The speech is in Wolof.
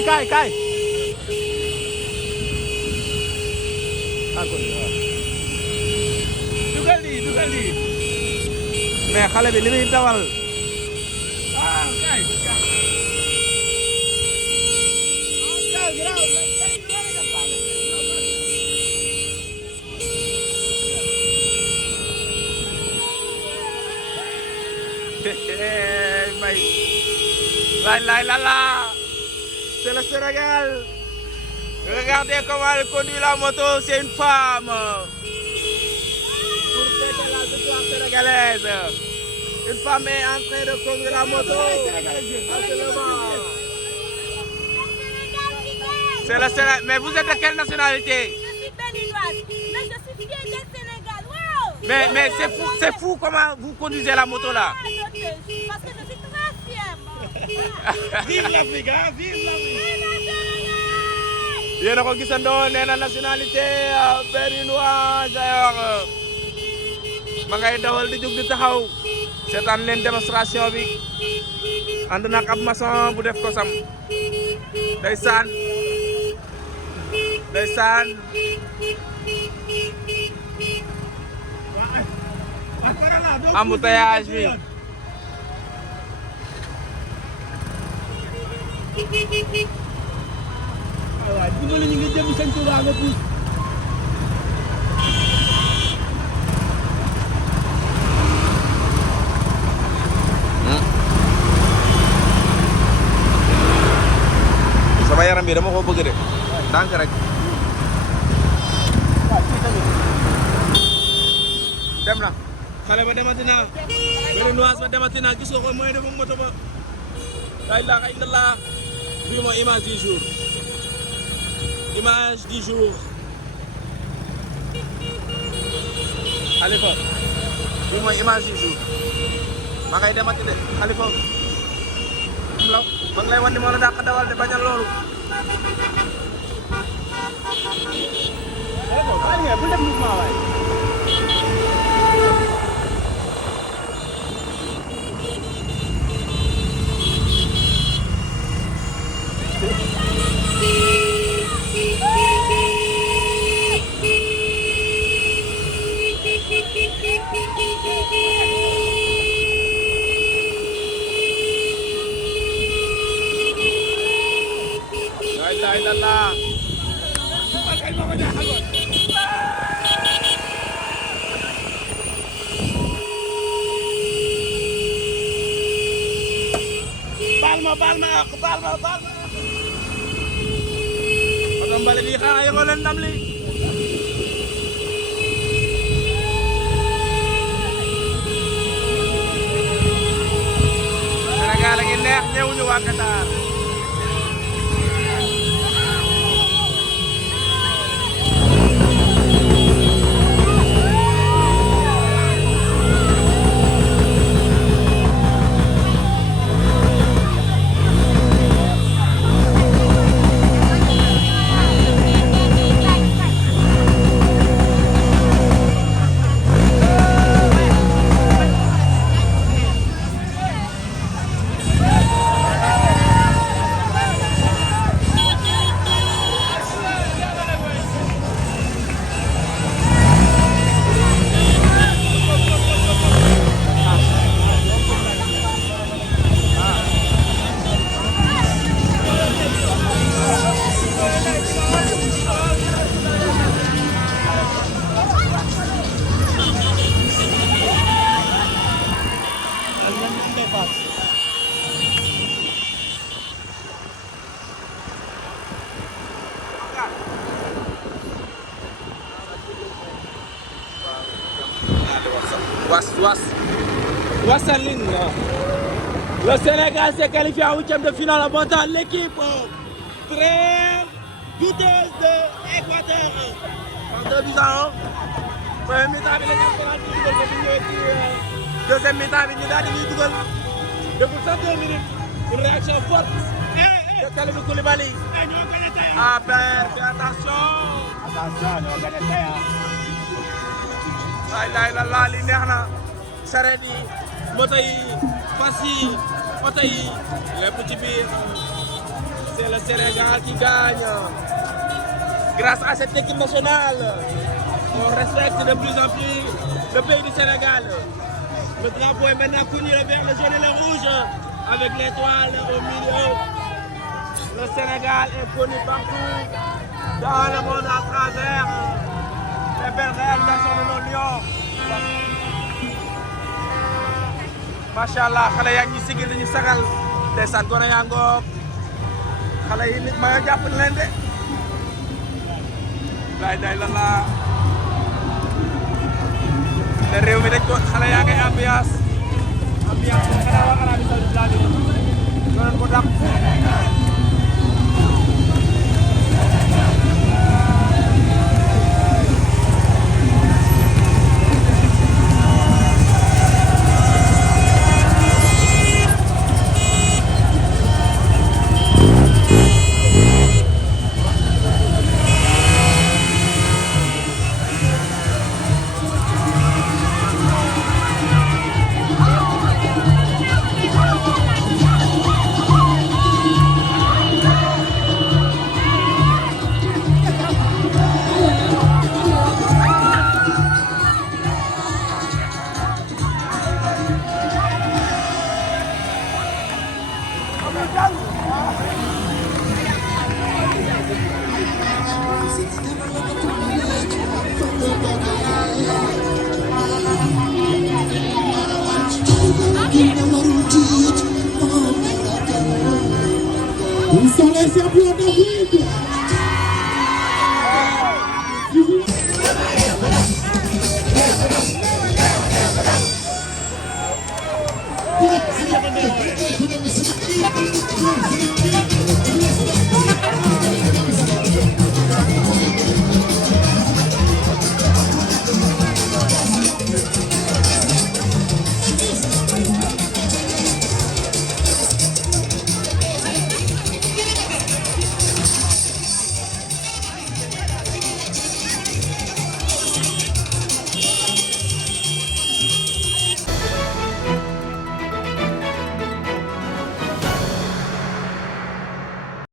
kaay dugal lii mais xale bi li muy dawal kaay may la c'est le Sénégal. Regardez comment elle conduit la moto, c'est une femme. Pour fêter la victoire sénégalaise. Une femme est en train de conduire la moto. C'est le Sénégal. Mais vous êtes de quelle nationalité? Je suis béninoise, mais je suis fière du Sénégal. Wow! Mais c'est fou comment vous conduisez la moto là. Parce que je suis très fière. Vive l'Afrique, hein? Vive l'Afrique. Yéen a ko gisandoo nee na nationalité béninoise d'ailleurs ma ngay dawal di jóg di taxaw seetaan leen démonstration bi ànd nag ab maçon bu def ko sam ndeysaan embouteillage bi waaw dimbali ñu ngi jëm Sëñ Tuubaa nga puus sama yaram bi dama ko bëgg de ndànk rek dem na xale ba demati na béninoise ba demati na gis nga ko mooy def moto ba la ilaha illallah bii mooy image du jour Khalifa bii mooy image du jour ma ngay demati de Khalifa ma ngi lay wan ni moo la dàq dawal de bañal loolu bu def mouvement waay la ilaha illallah baal ma oto mbale bi xanaa yëgoo leen ndam li Sénégal a ngi neex ñëwuñu waa Qatar Wassaline. Le Sénégal s'est qualifié en huitième de finale en battant l'équipe très vitesse de Équateur. En 2 buts à 1. Premier mi-temps bi la ñu am penalty bi dugal ko bu ñëwee ci deuxième mi-temps bi ñu daal di ñuy dugal depuis 32 minutes. Une réaction forte de Kalidou Koulibaly. Ah ben fais attention. attention ñoo gën a tey la ilaha li neex na. sareet yi moto yi fas yi oto yi lépp ci biir c'est le Sénégal qui gagne. Grâce à cette équipe nationale, on respecte de plus en plus le pays du Sénégal. Le drapeau est maintenant connu, le vert, le jaune et le rouge, avec l'étoile au milieu. Le Sénégal est connu partout dans le monde à travers les belles réalisations de nos lions. Machallah, xale yaa ngi sigil dañu sagal ndeysaan gone yaa ngoog xale yi nit ma jàpp leen de day la te réew mi dañ ko xale yaa ngay ambiance xanaa waa Arabie Saoudite laa dégg doon ko dàq Ils sont les champions d'Afrique.